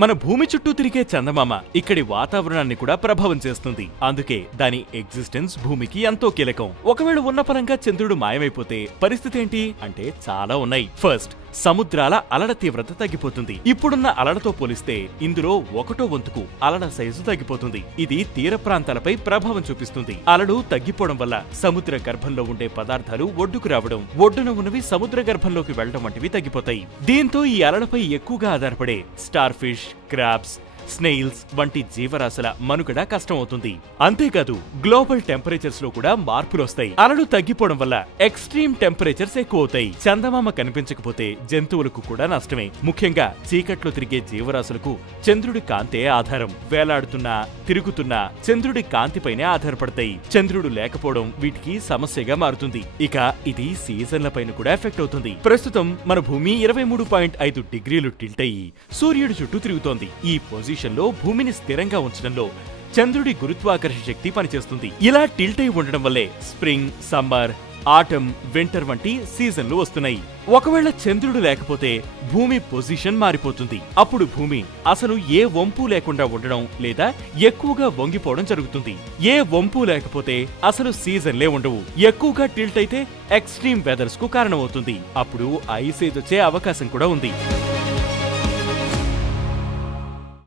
మన భూమి చుట్టూ తిరిగే చందమామ ఇక్కడి వాతావరణాన్ని కూడా ప్రభావం చేస్తుంది. అందుకే దాని ఎగ్జిస్టెన్స్ భూమికి ఎంతో కీలకం. ఒకవేళ ఉన్న పరంగా చంద్రుడు మాయమైపోతే పరిస్థితి ఏంటి? అంటే చాలా ఉన్నాయి. ఫస్ట్ సముద్రాల అలల తీవ్రత తగ్గిపోతుంది. ఇప్పుడున్న అలలతో పోలిస్తే ఇందులో ఒకటో వంతుకు అలల సైజు తగ్గిపోతుంది. ఇది తీర ప్రాంతాలపై ప్రభావం చూపిస్తుంది. అలలు తగ్గిపోవడం వల్ల సముద్ర గర్భంలో ఉండే పదార్థాలు ఒడ్డుకు రావడం ఒడ్డున ఉన్నవి సముద్ర గర్భంలోకి వెళ్ళడం వంటివి తగ్గిపోతాయి. దీంతో ఈ అలలపై ఎక్కువగా ఆధారపడే స్టార్ ఫిష్ క్రాబ్స్ స్నేయిల్స్ వంటి జీవరాశుల మనుగడ కష్టమవుతుంది. అంతేకాదు గ్లోబల్ టెంపరేచర్స్లో కూడా మార్పులు వస్తాయి అలలు తగ్గిపోవడం వల్ల ఎక్స్ట్రీమ్ టెంపరేచర్స్ ఎక్కువ అవుతాయి చందమామ కనిపించకపోతే జంతువులకు కూడా నష్టమే. ముఖ్యంగా చీకట్లో తిరిగే జీవరాశులకు చంద్రుడి కాంతే ఆధారం. వేలాడుతున్నా తిరుగుతున్నా చంద్రుడి కాంతిపైనే ఆధారపడతాయి. చంద్రుడు లేకపోవడం వీటికి సమస్యగా మారుతుంది. ఇక ఇది సీజన్ల పైన కూడా ఎఫెక్ట్ అవుతుంది. ప్రస్తుతం మన భూమి ఇరవై మూడు పాయింట్ ఐదు డిగ్రీలు టిల్ట్ అయ్యి సూర్యుడి చుట్టూ తిరుగుతోంది. ఈ పొజిషన్ పొజిషన్లో భూమిని స్థిరంగా ఉంచడంలో చంద్రుడి గురుత్వాకర్షణ శక్తి పనిచేస్తుంది. ఇలా టిల్ట్ అయి ఉండడం వల్లే స్ప్రింగ్ సమ్మర్ ఆటమ్ వింటర్ వంటి సీజన్లు వస్తున్నాయి. ఒకవేళ చంద్రుడు లేకపోతే భూమి పొజిషన్ మారిపోతుంది. అప్పుడు భూమి అసలు ఏ వంపు లేకుండా ఉండడం లేదా ఎక్కువగా వంగిపోవడం జరుగుతుంది. ఏ వంపు లేకపోతే అసలు సీజన్లే ఉండవు. ఎక్కువగా టిల్ట్ అయితే ఎక్స్ట్రీమ్ వెదర్స్కు కారణమవుతుంది. అప్పుడు ఐసేజ్ వచ్చే అవకాశం కూడా ఉంది.